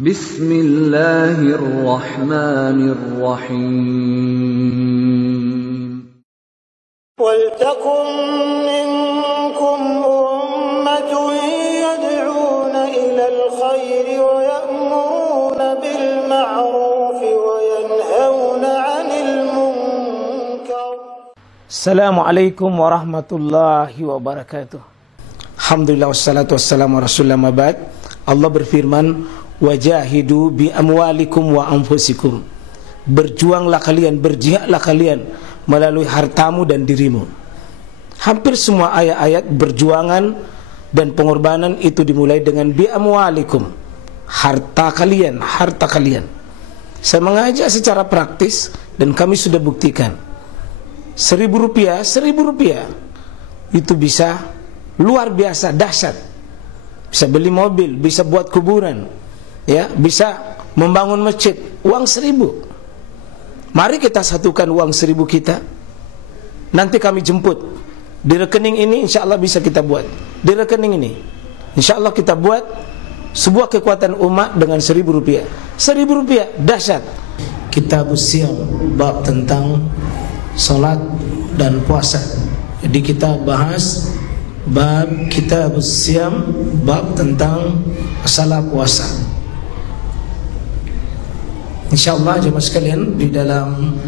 Bismillahirrahmanirrahim. وَلْتَكُنْ مِنْكُمْ أُمَّةٌ يَدْعُونَ إِلَى الْخَيْرِ وَيَأْمُرُونَ بِالْمَعْرُوفِ وَيَنْهَوْنَ عَنِ الْمُنْكَرِ. Assalamualaikum warahmatullahi wabarakatuh. Alhamdulillah wassalatu wassalamu ala rasulillah ma ba'd. Allah berfirman, wajahidu bi amwalikum wa anfusikum. Berjuanglah kalian, berjihadlah kalian melalui hartamu dan dirimu. Hampir semua ayat-ayat berjuangan dan pengorbanan itu dimulai dengan bi amwalikum, harta kalian, harta kalian. Saya mengajak secara praktis dan kami sudah buktikan. Rp1.000 itu bisa luar biasa dahsyat. Bisa beli mobil, bisa buat kuburan, ya, bisa membangun masjid. Uang 1.000. Mari kita satukan uang 1.000 kita. Nanti kami jemput di rekening ini, insya Allah bisa kita buat. Di rekening ini insya Allah kita buat sebuah kekuatan umat dengan Rp1.000. Rp1.000 dahsyat. Kitabus Siyam, bab tentang salat dan puasa. Jadi kita bahas bab Kitabus Siyam, bab tentang masalah puasa. InsyaAllah jemaah sekalian, di dalam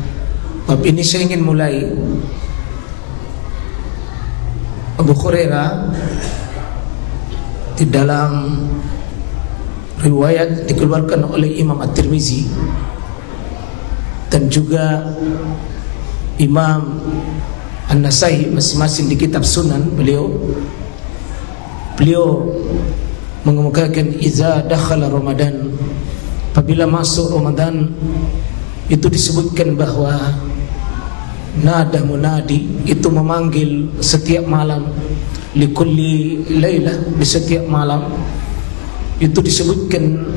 bab ini saya ingin mulai. Abu Hurairah di dalam riwayat dikeluarkan oleh Imam At-Tirmizi dan juga Imam An-Nasai masing-masing di kitab Sunan beliau mengemukakan iza dakhala Ramadan, apabila masuk Ramadan itu disebutkan bahwa nada munadi itu memanggil setiap malam, likulli lailah, di setiap malam itu disebutkan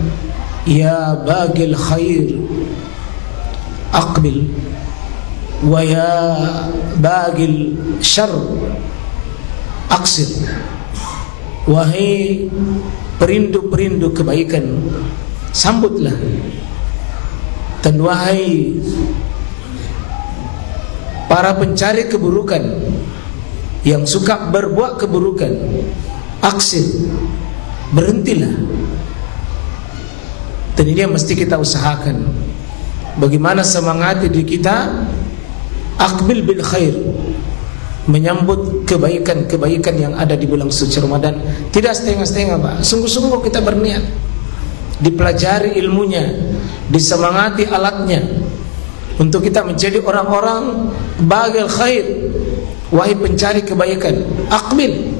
ya bagil khair aqbil wa ya bagil syarr aqsir. Wahai perindu-perindu kebaikan, sambutlah, dan wahai para pencari keburukan yang suka berbuat keburukan, aksir, berhentilah. Dan ini yang mesti kita usahakan. Bagaimana semangat diri kita, aqbil bil khair, menyambut kebaikan-kebaikan yang ada di bulan suci Ramadan. Tidak setengah-setengah, Pak. Sungguh-sungguh kita berniat, dipelajari ilmunya, disemangati alatnya, untuk kita menjadi orang-orang bagil khair. Wahai pencari kebaikan, aqbil,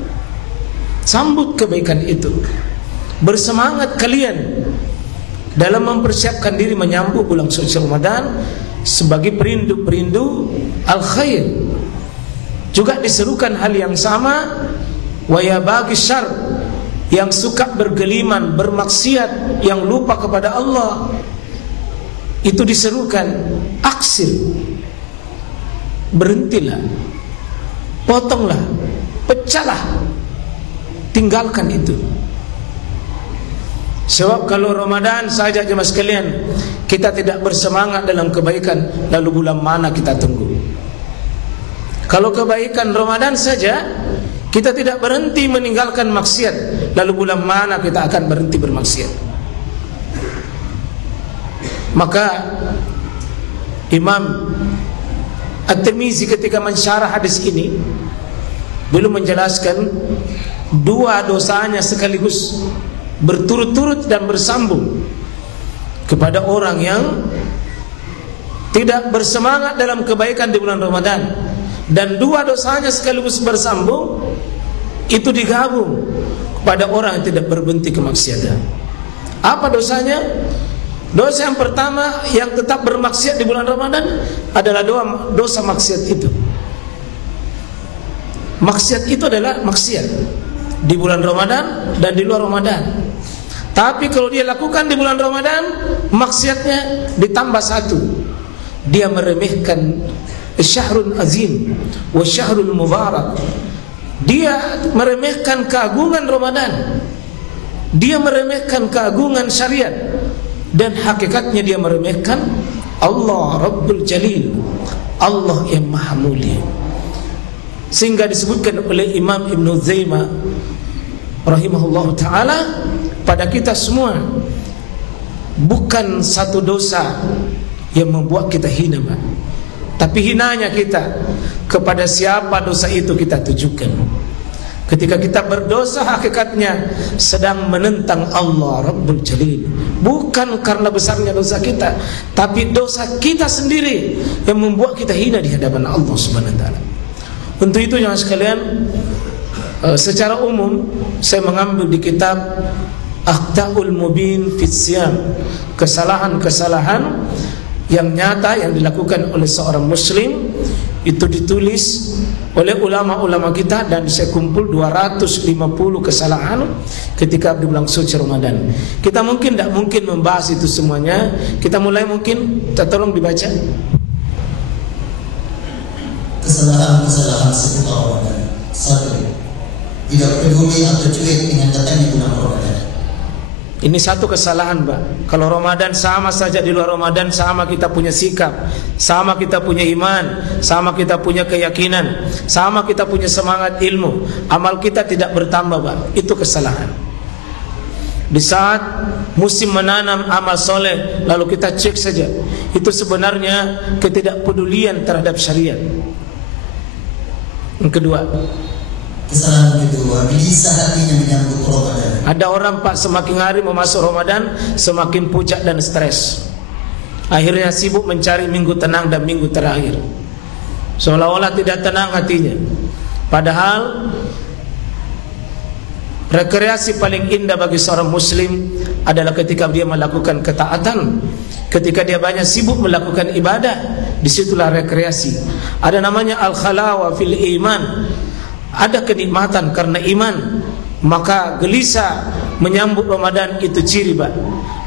sambut kebaikan itu. Bersemangat kalian dalam mempersiapkan diri menyambut bulan suci Ramadan sebagai perindu-perindu al khair. Juga diserukan hal yang sama, wa ya bagi syarr, yang suka bergeliman, bermaksiat, yang lupa kepada Allah, itu diserukan aksir, berhentilah, potonglah, pecahlah, tinggalkan itu. Sebab kalau Ramadan saja jemaah sekalian kita tidak bersemangat dalam kebaikan, lalu bulan mana kita tunggu? Kalau kebaikan Ramadan saja kita tidak berhenti meninggalkan maksiat, lalu bulan mana kita akan berhenti bermaksiat? Maka Imam At-Tirmizi ketika mensyarah hadis ini belum menjelaskan dua dosanya sekaligus, berturut-turut dan bersambung, kepada orang yang tidak bersemangat dalam kebaikan di bulan Ramadan, dan dua dosanya sekaligus bersambung itu digabung kepada orang yang tidak berhenti kemaksiatan. Apa dosanya? Dosa yang pertama yang tetap bermaksiat di bulan Ramadan adalah dosa maksiat itu. Maksiat itu adalah maksiat di bulan Ramadan dan di luar Ramadan. Tapi kalau dia lakukan di bulan Ramadan, maksiatnya ditambah satu. Dia meremehkan syahrul azim wa syahrul mubarak. Dia meremehkan keagungan Ramadan. Dia meremehkan keagungan syariat. dan hakikatnya dia meremehkan Allah Rabbul Jalil, Allah yang maha mulia. Sehingga disebutkan oleh Imam Ibn Uzaimah rahimahullah ta'ala, pada kita semua bukan satu dosa yang membuat kita hina, tapi hinanya kita kepada siapa dosa itu kita tujukan. Ketika kita berdosa, hakikatnya sedang menentang Allah Rabbul Jalil. Bukan karena besarnya dosa kita, tapi dosa kita sendiri yang membuat kita hina di hadapan Allah Subhanahu wa ta'ala. Untuk itu jangan sekalian, secara umum saya mengambil di kitab Akhta'ul Mubin Fis Siyam, kesalahan-kesalahan yang nyata yang dilakukan oleh seorang muslim. Itu ditulis oleh ulama-ulama kita, dan saya kumpul 250 kesalahan ketika di bulan suci Ramadan. Kita mungkin tidak mungkin membahas itu semuanya. Kita mulai, mungkin kita tolong dibaca. Kesalahan-kesalahan seputar Ramadan. 1. Tidak peduli atau cuek dengan datangnya bulan Ramadan. Ini satu kesalahan, Pak. Kalau Ramadan sama saja, di luar Ramadan sama kita punya sikap, sama kita punya iman, sama kita punya keyakinan, sama kita punya semangat ilmu, amal kita tidak bertambah, Pak. Itu kesalahan. Di saat musim menanam amal soleh, lalu kita cek saja, itu sebenarnya ketidakpedulian terhadap syariat. Yang kedua, kesalahan kedua, gelisah hatinya menyambut Ramadan. ada orang, Pak, semakin hari memasuk Ramadan semakin pucat dan stres. Akhirnya sibuk mencari minggu tenang dan minggu terakhir, seolah-olah tidak tenang hatinya. Padahal rekreasi paling indah bagi seorang muslim adalah ketika dia melakukan ketaatan, ketika dia banyak sibuk melakukan ibadah. Disitulah rekreasi. Ada namanya al-khalawa fil iman, ada kenikmatan karena iman. Maka gelisah menyambut Ramadan itu ciri, Pak,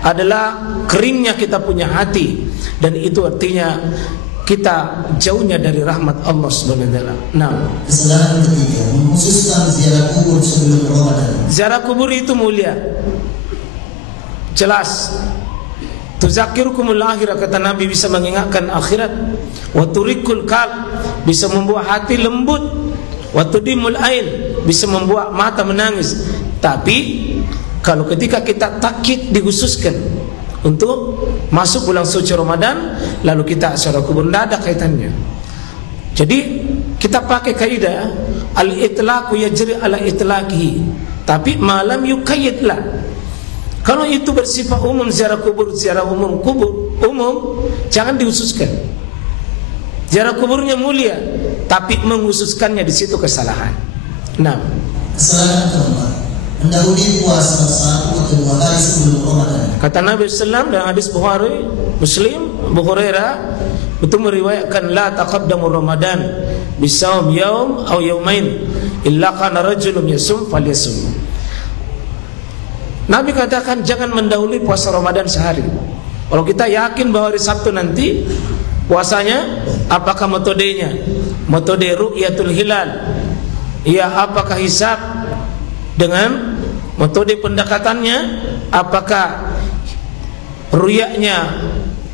adalah keringnya kita punya hati, dan itu artinya kita jauhnya dari rahmat Allah Subhanahu wa ta'ala. Nah, kesalahan ketiga, mengkhususkan ziarah kubur sebelum Ramadan. ziarah kubur itu mulia, jelas. Tuzakirukumul akhirah, kata Nabi, bisa mengingatkan akhirat. Wa turikul qalb, bisa membuat hati lembut. Wa tudimul ain, bisa membuat mata menangis. Tapi kalau ketika kita takkit dikhususkan untuk masuk bulan suci Ramadan, lalu kita ziarah kubur, tidak ada kaitannya. Jadi kita pakai kaidah al-itlaqu yajri ala itlaqihi, tapi malam yuqayyidlah. Kalau itu bersifat umum, ziarah kubur, ziarah umum, jangan dikhususkan. Ziarah kuburnya mulia, tapi mengkhususkannya di situ kesalahan. Nah, kesalahan keempat, mendahului puasa 1 atau 2 hari sebelum Ramadan. Kata Nabi SAW dalam hadis Bukhari, Muslim, Abu Hurairah itu meriwayatkan, la taqaddamu Ramadan bisawm yaum aw yaumain illa kana rajulun yasum falyasum. Nabi katakan jangan mendahului puasa Ramadan sehari. Kalau kita yakin bahwa hari Sabtu nanti puasanya, apakah metodenya? Metode ru'yatul hilal, ya, apakah hisab dengan metode pendekatannya? Apakah ru'yanya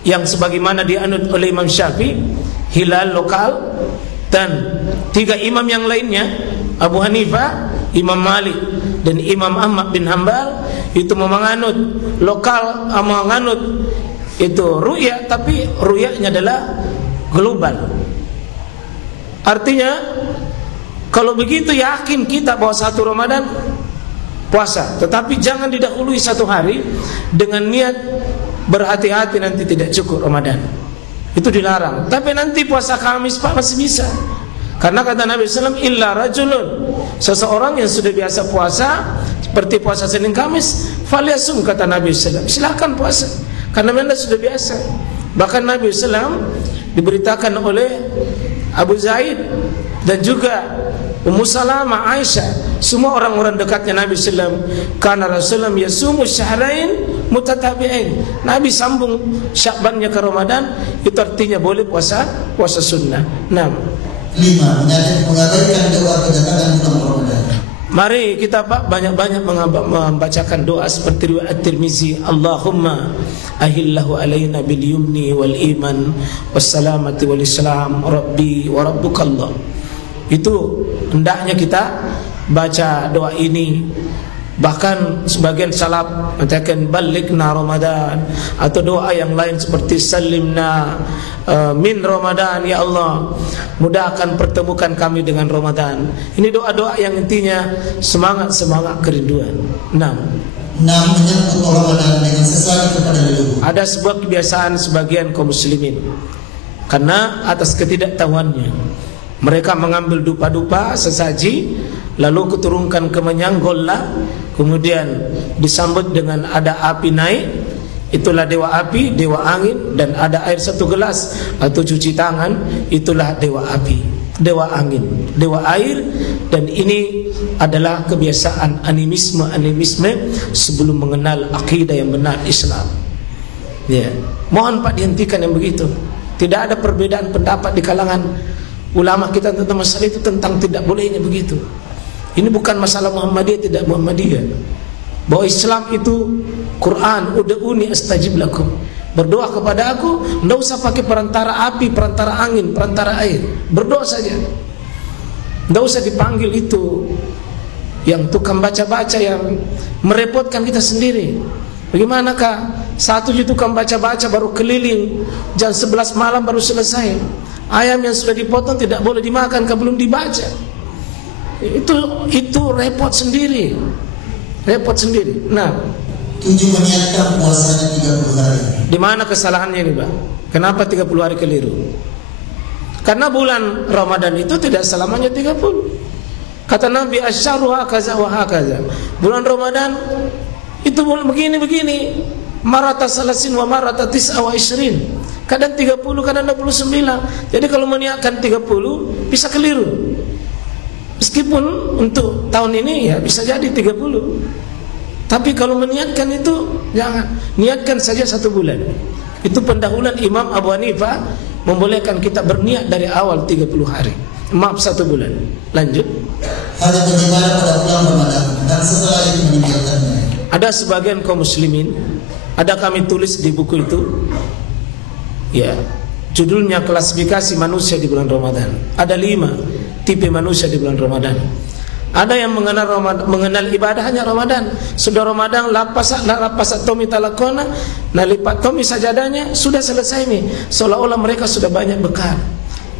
yang sebagaimana dianut oleh Imam Syafi'i, hilal lokal, dan 3 imam yang lainnya, Abu Hanifah, Imam Malik, dan Imam Ahmad bin Hanbal, itu menganut lokal, menganut itu ru'ya, tapi ru'yanya adalah global. Artinya kalau begitu yakin kita bahwa 1 Ramadan puasa, tetapi jangan didahului 1 hari dengan niat berhati-hati nanti tidak cukup Ramadan. Itu dilarang. Tapi nanti puasa Kamis, Pak, masih bisa. Karena kata Nabi SAW, illa rajulun, seseorang yang sudah biasa puasa seperti puasa Senin Kamis, falyasum, kata Nabi SAW, silakan puasa, karena Anda sudah biasa. Bahkan Nabi SAW diberitakan oleh Abu Zaid dan juga Ummu Salamah, Aisyah, semua orang-orang dekatnya Nabi SAW, karena Rasulullah yasumu syahrain mutatabi'in, Nabi sambung Sya'bannya ke Ramadan, itu artinya boleh puasa sunnah. 5. Mengabaikan doa kedatangan bulan Ramadan. Mari kita, Pak, banyak-banyak membacakan doa seperti riwayat Tirmizi, Allahumma ahillahu alaina bil yumni wal iman wassalamati wal islam rabbi wa rabbukallah. Itu hendaknya kita baca doa ini. Bahkan sebagian salaf mengatakan balighna Ramadan, atau doa yang lain seperti salimna min Ramadan, ya Allah mudahkan pertemukan kami dengan Ramadan. Ini doa-doa yang intinya semangat kerinduan. 6. Menyambut Ramadan dengan sesaji kepada leluhur. Ada sebuah kebiasaan sebagian kaum muslimin, karena atas ketidaktahuannya mereka mengambil dupa-dupa sesaji, lalu keturunkan ke menyanggollah, kemudian disambut dengan ada api naik, itulah dewa api, dewa angin, dan ada air 1 gelas atau cuci tangan, itulah dewa api, dewa angin, dewa air. Dan ini adalah kebiasaan animisme sebelum mengenal akidah yang benar Islam. Ya, mohon Pak dihentikan yang begitu. Tidak ada perbedaan pendapat di kalangan ulama kita tentang masalah itu, tentang tidak bolehnya begitu. Ini bukan masalah Muhammadiyah tidak Muhammadiyah. Bahwa Islam itu Quran, ud'uni astajib lakum. Berdoa kepada aku, tidak usah pakai perantara api, perantara angin, perantara air. Berdoa saja. Tidak usah dipanggil itu yang tukang baca-baca yang merepotkan kita sendiri. Bagaimanakah satu tukang baca-baca baru keliling jam 11 malam baru selesai. Ayam yang sudah dipotong tidak boleh dimakan kalau belum dibaca. Itu repot sendiri. Nah, 7. Meniatkan puasanya 30 hari. di mana kesalahannya ini, Pak? Kenapa 30 hari keliru? Karena bulan Ramadan itu tidak selamanya 30. Kata Nabi asyharu hakaza wa hakaza. Bulan Ramadan itu begini. Marata salasin wa marata tis'a wa isrin. Kadang 30, kadang 29. Jadi kalau meniatkan 30 bisa keliru. Meskipun untuk tahun ini ya bisa jadi 30. Tapi kalau meniatkan itu jangan. Niatkan saja 1 bulan. Itu pendahuluan Imam Abu Hanifah membolehkan kita berniat dari awal 30 hari. Maaf 1 bulan. Lanjut. Hanya beribadah pada bulan Ramadan dan setelah itu meninggalkannya. Ada sebagian kaum muslimin, ada kami tulis di buku itu, ya, judulnya klasifikasi manusia di bulan Ramadan. Ada 5 tipe manusia di bulan Ramadan. Ada yang mengenal ibadah hanya Ramadan. Sudah Ramadan lapas tomi talakona, nalipat tomi sajadanya sudah selesai nih. Seolah-olah mereka sudah banyak bekal.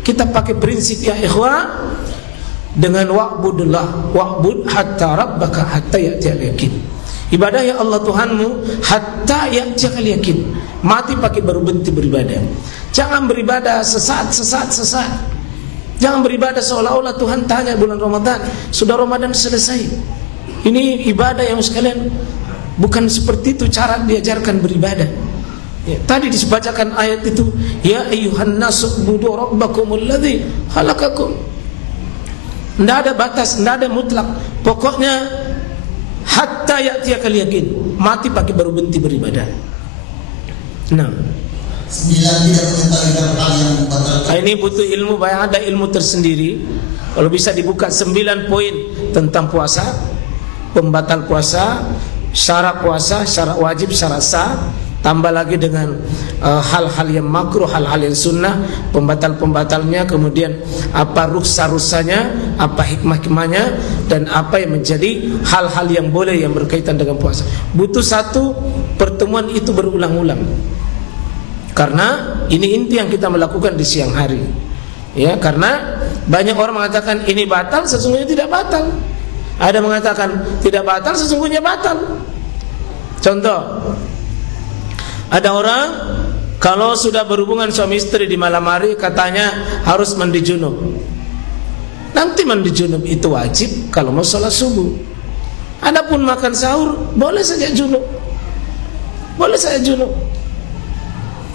Kita pakai prinsip ya ikhwah dengan wa'bud hatta rabbaka hatta ya'tiyal yakin. Ibadah ya Allah Tuhanmu hatta ya'tiyal yakin. Mati pakai baru berhenti beribadah. Jangan beribadah sesat. Jangan beribadah seolah-olah Tuhan tanya bulan Ramadan, sudah Ramadan selesai. Ini ibadah yang sekalian bukan seperti itu cara diajarkan beribadah. Ya, tadi dibacakan ayat itu, ya ayyuhan nasu budu rabbakumul ladzi khalaqakum. Tidak ada batas, tidak ada mutlak. Pokoknya hatta ya'tiyakal yakin. Mati pakai baru berhenti beribadah. Nah, 9. Tidak mengetahui hal yang membatalkan. ini butuh ilmu, ada ilmu tersendiri. Kalau bisa dibuka 9 poin tentang puasa, pembatal puasa, syarat puasa, syarat wajib, syarat sah, tambah lagi dengan hal-hal yang makruh, hal-hal yang sunnah, pembatal-pembatalnya, kemudian apa rukhsah-rukhsahnya, apa hikmah-hikmahnya, dan apa yang menjadi hal-hal yang boleh yang berkaitan dengan puasa. Butuh 1 pertemuan itu berulang-ulang. Karena ini inti yang kita melakukan di siang hari. Ya, karena banyak orang mengatakan ini batal, sesungguhnya tidak batal. Ada mengatakan tidak batal, sesungguhnya batal. Contoh, ada orang kalau sudah berhubungan suami istri di malam hari katanya harus mandi junub. Nanti mandi junub itu wajib kalau mau sholat subuh. Adapun makan sahur boleh saja junub. Boleh saja junub.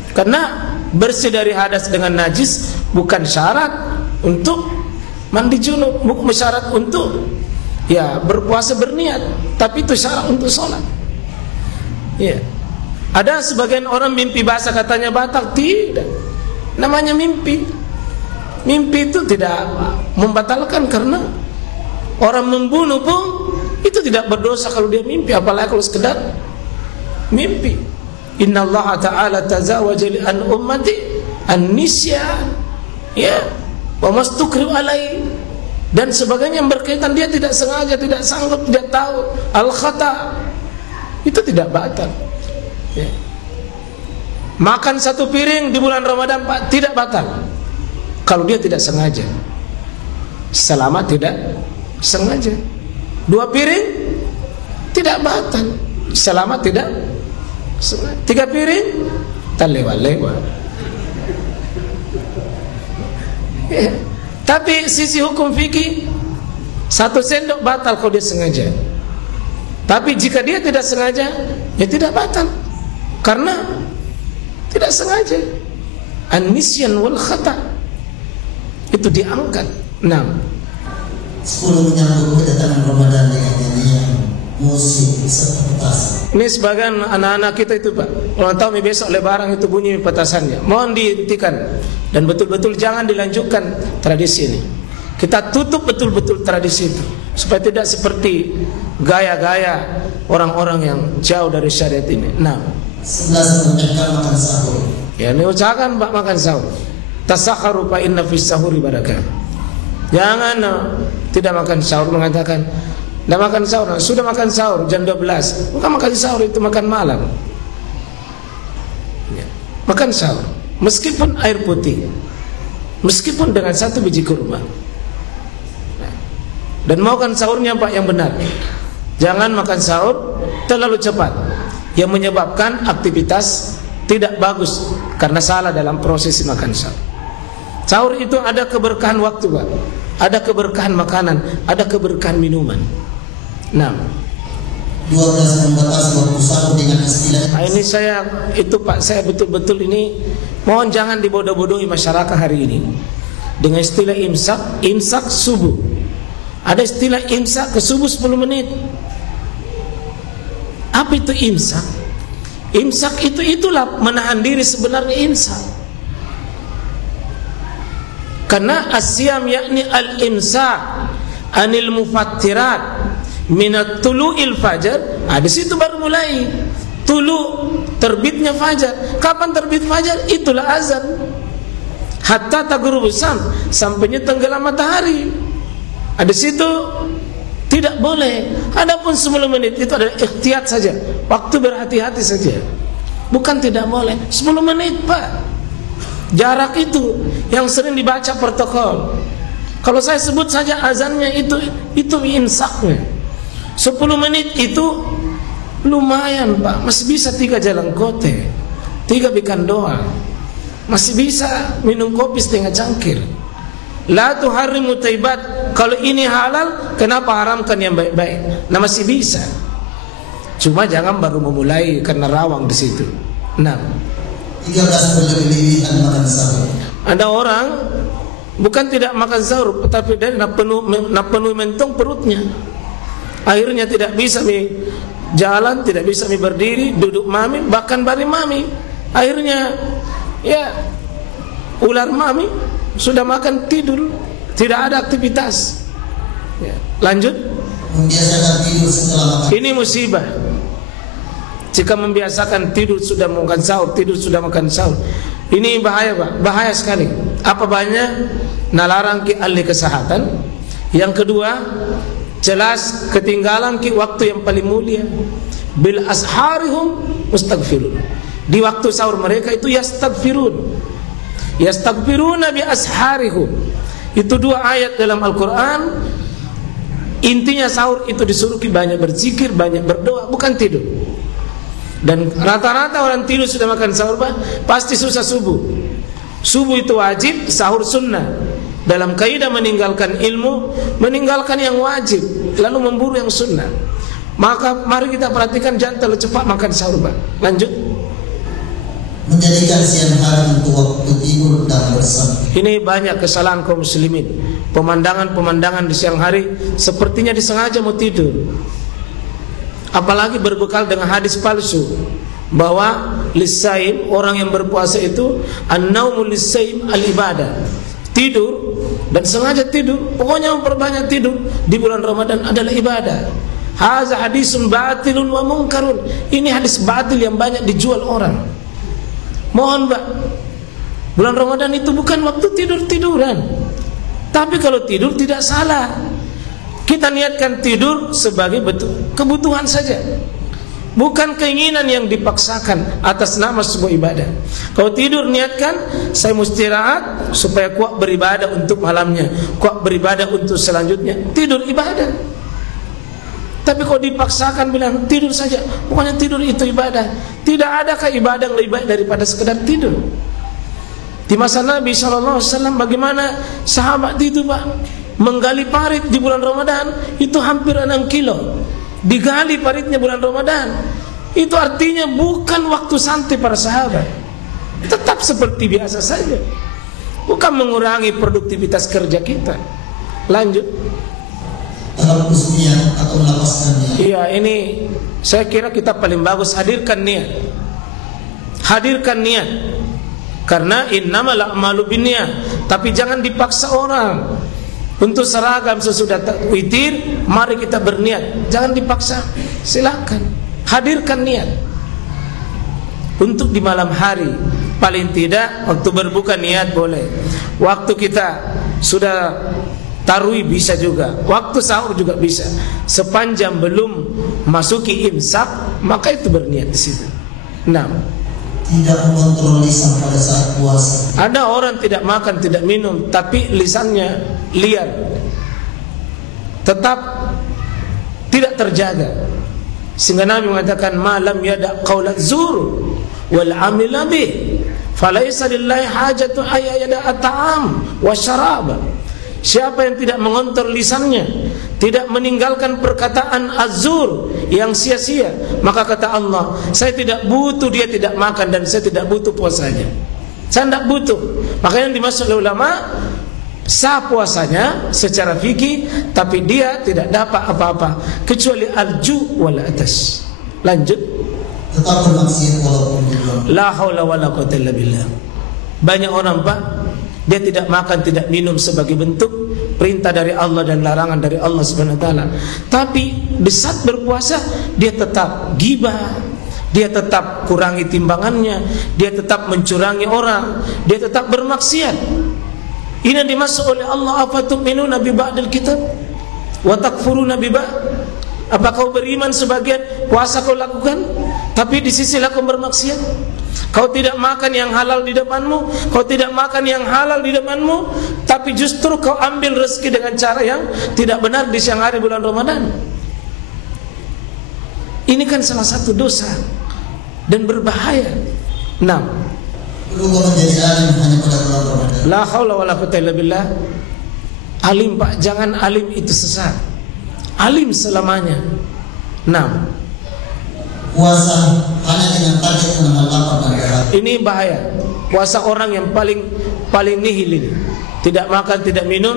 Karena bersih dari hadas dengan najis bukan syarat untuk mandi junub, bukan syarat untuk ya berpuasa berniat, tapi itu syarat untuk sholat. Ya. Ada sebagian orang mimpi basah katanya batal. Tidak. Namanya mimpi. Mimpi itu tidak membatalkan, karena orang membunuh pun itu tidak berdosa kalau dia mimpi, apalagi kalau sekedar mimpi. Inna Allah Ta'ala tazawaja li an ummati an-nisyan, ya, wa mastukrihu alai, dan sebagainya yang berkaitan dia tidak sengaja, tidak sanggup, tidak tahu, al-khata, itu tidak batal, ya. Makan satu piring di bulan Ramadan, Pak, tidak batal kalau dia tidak sengaja, selama tidak sengaja. 2 piring tidak batal selama tidak sengaja. 3 piring terlewat-lewat, ya. Tapi sisi hukum fikih 1 sendok batal kalau dia sengaja. Tapi jika dia tidak sengaja, ya tidak batal, karena tidak sengaja. An-nisyan wal khata itu diangkat. 6. 10 menyambut kedatangan Ramadan dengan nyanyian, musik, serta petasan. Ini sebagian anak-anak kita itu, Pak, ulang tahun besok lebaran itu bunyi petasannya. Mohon dihentikan dan betul-betul jangan dilanjutkan tradisi ini. Kita tutup betul-betul tradisi itu supaya tidak seperti gaya-gaya orang-orang yang jauh dari syariat ini. 6. 11. Mengucapkan makan sahur. Ya, ini usahakan Pak makan sahur. Tasakharu fa inna fis sahuri barakah. Jangan tidak makan sahur mengatakan tidak makan sahur. Sudah makan sahur jam 12. Bukan makan sahur, itu makan malam. Ya. Makan sahur meskipun air putih, meskipun dengan 1 biji kurma. Dan makan sahurnya Pak yang benar. Jangan makan sahur terlalu cepat yang menyebabkan aktivitas tidak bagus karena salah dalam proses makan sahur. Sahur itu ada keberkahan waktu, Pak. Ada keberkahan makanan, ada keberkahan minuman. 6. 12. Membatasi waktu sahur dengan istilah. Nah, ini saya betul-betul ini mohon jangan dibodoh-bodohi masyarakat hari ini dengan istilah imsak subuh. Ada istilah imsak ke subuh 10 menit. Apa itu imsak? Imsak itulah menahan diri sebenarnya imsak. Karena asyam yakni al-imsak anil mufattirat minat tulu'il fajar. Di situ baru mulai terbitnya fajar. Kapan terbit fajar? Itulah azan. Hatta taghrubus syams, sampainya tenggelam matahari. Di situ tidak boleh. Adapun 10 menit itu adalah ikhtiyat saja, waktu berhati-hati saja. Bukan tidak boleh. 10 menit, Pak. Jarak itu yang sering dibaca protokol. Kalau saya sebut saja azannya itu imsaknya. 10 menit itu lumayan, Pak. Masih bisa 3 jalan kote, 3 bikin doa. Masih bisa minum kopi setengah cangkir. La tuharrimu taibat. Kalau ini halal, kenapa haramkan yang baik-baik? Nah, masih bisa. Cuma jangan baru memulai karena rawang di situ. 6. 13. Berlebihan makan sahur. Ada orang bukan tidak makan sahur, tetapi dia nak penuh mentong perutnya. Akhirnya tidak bisa jalan, tidak bisa berdiri, duduk mami, bahkan baring mami. Akhirnya ya ular mami sudah makan tidur, tidak ada aktivitas. Ya, lanjut. Membiasakan tidur setelah makan. Ini musibah. Jika membiasakan tidur sudah makan sahur, tidur sudah makan sahur, ini bahaya, Pak. Bahaya sekali. Apa banyak nalarang ki ahli kesehatan. Yang kedua, jelas ketinggalan ki waktu yang paling mulia. Bil asharihum mustaghfirun. Di waktu sahur mereka itu yastaghfirun. Yastaghfiruna bi asharihum. Itu 2 ayat dalam Al-Quran. Intinya sahur itu disuruh banyak berzikir, banyak berdoa, bukan tidur. Dan rata-rata orang tidur sudah makan sahur, Pak, pasti susah subuh. Subuh itu wajib, sahur sunnah. Dalam kaidah meninggalkan ilmu, meninggalkan yang wajib, lalu memburu yang sunnah. Maka mari kita perhatikan, jangan terlalu cepat makan sahur, Pak. Lanjut. Menjadikan siang hari untuk waktu tidur dan bersama. Ini banyak kesalahan kaum muslimin. Pemandangan-pemandangan di siang hari sepertinya disengaja mau tidur. Apalagi berbekal dengan hadis palsu bahwa lisaim, orang yang berpuasa itu an-naumul lisaim al-ibadah. Tidur dan sengaja tidur, pokoknya memperbanyak tidur di bulan Ramadan adalah ibadah. Haza hadisun batilun wa munkarun. Ini hadis batil yang banyak dijual orang. Mohon Pak, bulan Ramadan itu bukan waktu tidur-tiduran. Tapi kalau tidur tidak salah. Kita niatkan tidur sebagai kebutuhan saja, bukan keinginan yang dipaksakan atas nama sebuah ibadah. Kalau tidur niatkan, saya mesti istirahat supaya kuat beribadah untuk malamnya, kuat beribadah untuk selanjutnya. Tidur ibadah. Tapi kalau dipaksakan bilang tidur saja, pokoknya tidur itu ibadah. Tidak adakah ibadah yang lebih baik daripada sekedar tidur? Di masa Nabi SAW bagaimana sahabat itu Pak menggali parit di bulan Ramadan, itu hampir 6 kilo. Digali paritnya bulan Ramadan. Itu artinya bukan waktu santai para sahabat. Tetap seperti biasa saja. Bukan mengurangi produktivitas kerja kita. Lanjut. Terhapus niat atau melepaskan niat. Iya, ini saya kira kita paling bagus hadirkan niat. Hadirkan niat. Karena innamal a'malu binniyat. Tapi jangan dipaksa orang. Untuk seragam sesudah witir, mari kita berniat. Jangan dipaksa. Silakan hadirkan niat. Untuk di malam hari, paling tidak waktu berbuka niat boleh. Waktu kita sudah tarawih bisa juga. Waktu sahur juga bisa. Sepanjang belum masuki imsak, maka itu berniat di situ. Nah, tidak mengontrol lisan pada saat puasa. ada orang tidak makan, tidak minum, tapi lisannya liar, tetap tidak terjaga. Sehingga Nabi mengatakan, malam yada qaula zur wal amila bih, falaisa lillahi hajatu ayyada at'am wa syarab. Siapa yang tidak mengontrol lisannya, tidak meninggalkan perkataan azur yang sia-sia, maka kata Allah, saya tidak butuh dia tidak makan dan saya tidak butuh puasanya. Saya tidak butuh. Makanya yang dimaksud oleh ulama, sah puasanya secara fikih, tapi dia tidak dapat apa-apa kecuali alju wal atas. Lanjut. Tetap bermaksiat walaupun belum. La haula wala quwwata illa billah. Banyak orang Pak, dia tidak makan, tidak minum sebagai bentuk perintah dari Allah dan larangan dari Allah Subhanahu wa taala. Tapi di saat berpuasa dia tetap gibah, dia tetap kurangi timbangannya, dia tetap mencurangi orang, dia tetap bermaksiat. Ini yang dimaksud oleh Allah, afatu'minuna bi ba'dil kitab wa takfuruna bi ba'd. Apa kau beriman sebagian puasa kau lakukan, tapi di sisi lain kau bermaksiat? Kau tidak makan yang halal di depanmu, kau tidak makan yang halal di depanmu, tapi justru kau ambil rezeki dengan cara yang tidak benar di siang hari bulan Ramadan. Ini kan salah satu dosa dan berbahaya. Nah, Berubah menjadi alim hanya pada bulan Ramadan. la haula wala quwwata illa billah. Alim Pak, jangan alim itu sesat. Alim selamanya. Nah, puasa hanya dengan target menahan lapar dan dahaga. ini bahaya. Puasa orang yang paling nihil ini. Tidak makan, tidak minum,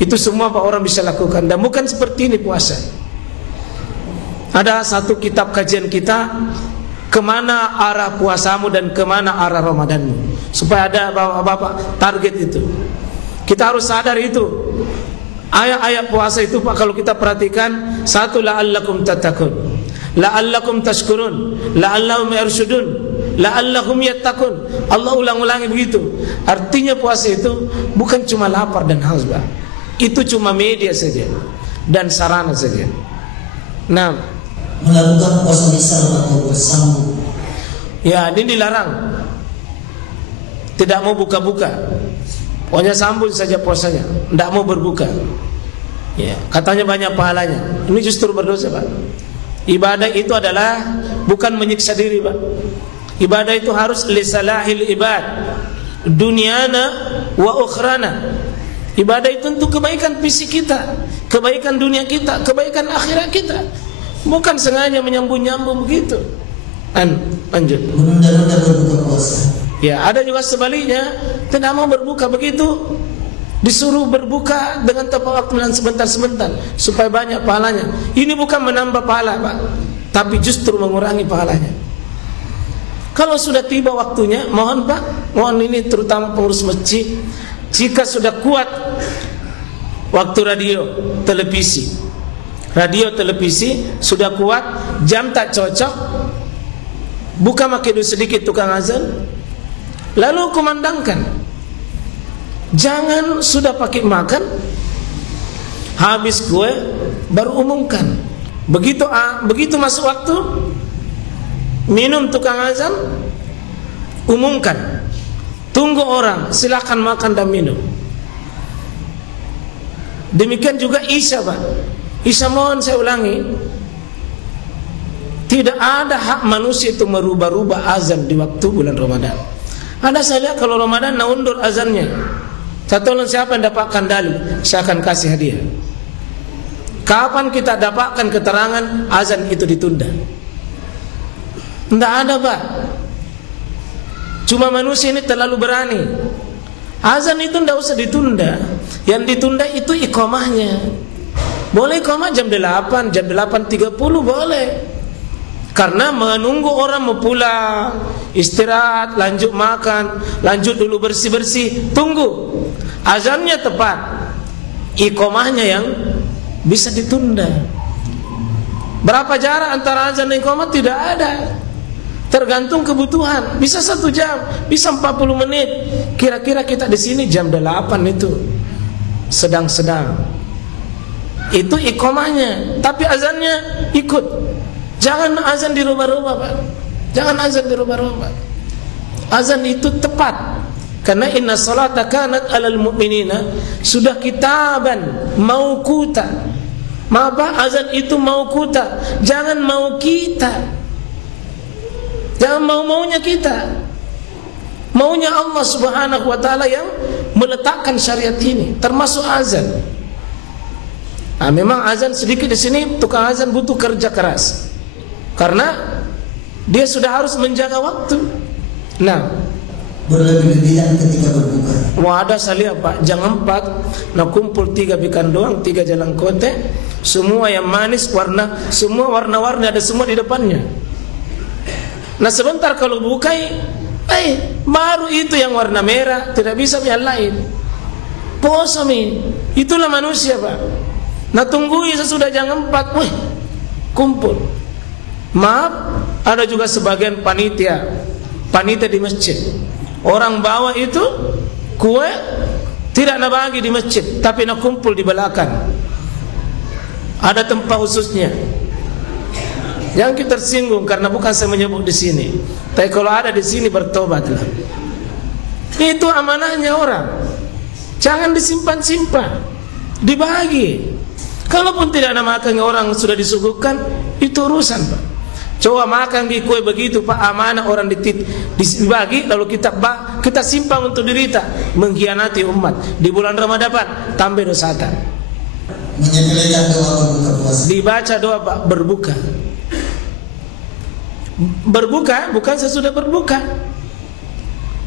itu semua Pak orang bisa lakukan. Dan bukan seperti ini puasa. Ada satu kitab kajian kita, kemana arah puasamu dan kemana arah Ramadanmu, supaya ada bapak-bapak target itu. Kita harus sadar itu. Ayat-ayat puasa itu Pak kalau kita perhatikan, satu, la'allakum tattaqun, la'allakum tashkurun, la'allahum yarshudun, la'allahum yattaqun. Allah ulang-ulangi begitu. Artinya puasa itu bukan cuma lapar dan haus Pak. Itu cuma media saja dan sarana saja. Nah, Melakukan puasa misal atau bersambung. ya ini dilarang. Tidak mau buka-buka, pokoknya sambung saja puasanya, tidak mau berbuka. Ya, katanya banyak pahalanya. Ini justru berdosa Pak. Ibadah itu adalah bukan menyiksa diri Pak. Ibadah itu harus lisalahil ibad, dunyana wa ukhrana. Ibadah itu untuk kebaikan fisik kita, kebaikan dunia kita, kebaikan akhirat kita. Bukan sengaja menyambung-nyambung begitu. Lanjut. Menunda-nunda berbuka puasa. Ya, ada juga sebaliknya, tidak mau berbuka begitu, disuruh berbuka dengan tepat waktu dan sebentar-sebentar supaya banyak pahalanya. Ini bukan menambah pahala Pak, tapi justru mengurangi pahalanya. Kalau sudah tiba waktunya, mohon Pak, mohon ini terutama pengurus masjid, jika sudah kuat waktu radio, televisi, radio, televisi sudah kuat, jam tak cocok, buka makin sedikit tukang azan, lalu kumandangkan. Jangan sudah pakai makan, habis kue baru umumkan. Begitu masuk waktu, minum tukang azan, umumkan. Tunggu orang, silakan makan dan minum. Demikian juga Isya, Pak. Isya, mohon saya ulangi, tidak ada hak manusia itu merubah-rubah azan di waktu bulan Ramadan. Ada saya lihat kalau Ramadan nak undur azannya. Saya tolong siapa yang dapatkan dalil, saya akan kasih hadiah. Kapan kita dapatkan keterangan azan itu ditunda? Tidak ada, Pak. Cuma manusia ini terlalu berani. Azan itu tidak usah ditunda. Yang ditunda itu iqamahnya. Boleh iqamah jam 8, jam 8.30 boleh. Karena menunggu orang mau pulang, istirahat, lanjut makan, lanjut dulu bersih-bersih, tunggu. Azannya tepat, iqamahnya yang bisa ditunda. Berapa jarak antara azan dan iqamah? Tidak ada. Tergantung kebutuhan. Bisa 1 jam, bisa 40 menit. Kira-kira kita di sini jam 8 itu sedang-sedang. Itu iqamahnya, tapi azannya ikut. Jangan azan dirubah-rubah, Pak. Jangan azan dirubah-rubah. Azan itu tepat. Karena inna salata kanat alal mu'minina, sudah kitaban mauquta. Maka azan itu mauquta. Jangan mau kita. Jangan mau-maunya kita. Maunya Allah Subhanahu wa taala yang meletakkan syariat ini, termasuk azan. Nah, memang azan sedikit di sini tukang azan butuh kerja keras. Karena dia sudah harus menjaga waktu. Nah, berlebihan ketika berbuka. Wah, ada saya lihat, Pak, jam 4 nak kumpul 3 bikan doang, 3 jalan kote, semua yang manis semua warna-warni ada semua di depannya. Nah, sebentar kalau buka, baru itu yang warna merah, tidak bisa yang lain. Poso mi, itulah manusia, Pak. Nah, tunggui sesudah jam 4, kumpul. Maaf, ada juga sebagian panitia di masjid. Orang bawa itu kue tidak nak bagi di masjid, tapi nak kumpul di belakang. Ada tempat khususnya. Jangan kita tersinggung karena bukan saya menyebut di sini. Tapi kalau ada di sini bertobatlah. Itu amanahnya orang. Jangan disimpan-simpan, dibagi. Kalaupun tidak ada makan orang sudah disuguhkan, itu urusan, Pak. Coba makan di kue begitu, Pak, amanah orang dibagi, lalu kita simpan untuk dirita, mengkhianati umat. Di bulan Ramadan, Pak, tambah dosa. Menyepelekan doa berbuka puasa. Dibaca doa, Pak, berbuka. Berbuka bukan sesudah berbuka.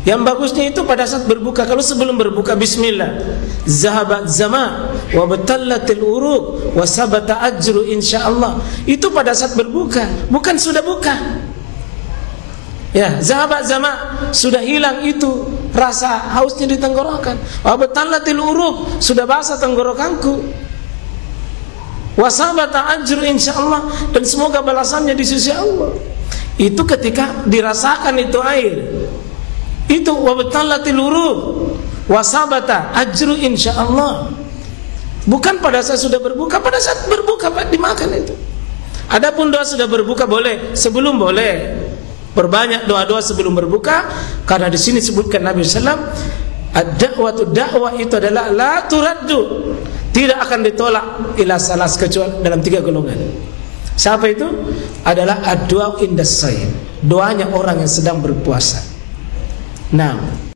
Yang bagusnya itu pada saat berbuka. Kalau sebelum berbuka, bismillah, zahabat zama wa batallatil uruq wa sabata ajru insyaallah. Itu pada saat berbuka, bukan sudah buka. Ya, zahabat zama, sudah hilang itu rasa hausnya di tenggorokan. Wa batallatil uruq, sudah basah tenggorokanku. Wa sabata ajru insyaallah, dan semoga balasannya di sisi Allah. Itu ketika dirasakan itu air. Itu wabtalatil uruq wasabata ajru insyaallah. Bukan pada saat sudah berbuka, pada saat berbuka, Pak, dimakan itu. Adapun doa sudah berbuka boleh, sebelum boleh. Perbanyak doa-doa sebelum berbuka, karena di sini sebutkan Nabi sallallahu alaihi wasallam, ad-da'watu dakwah itu adalah la turaddu, tidak akan ditolak ila salas, kecuali dalam 3 golongan. Siapa itu? Adalah ad-du'a indas shaim, doanya orang yang sedang berpuasa. Nah,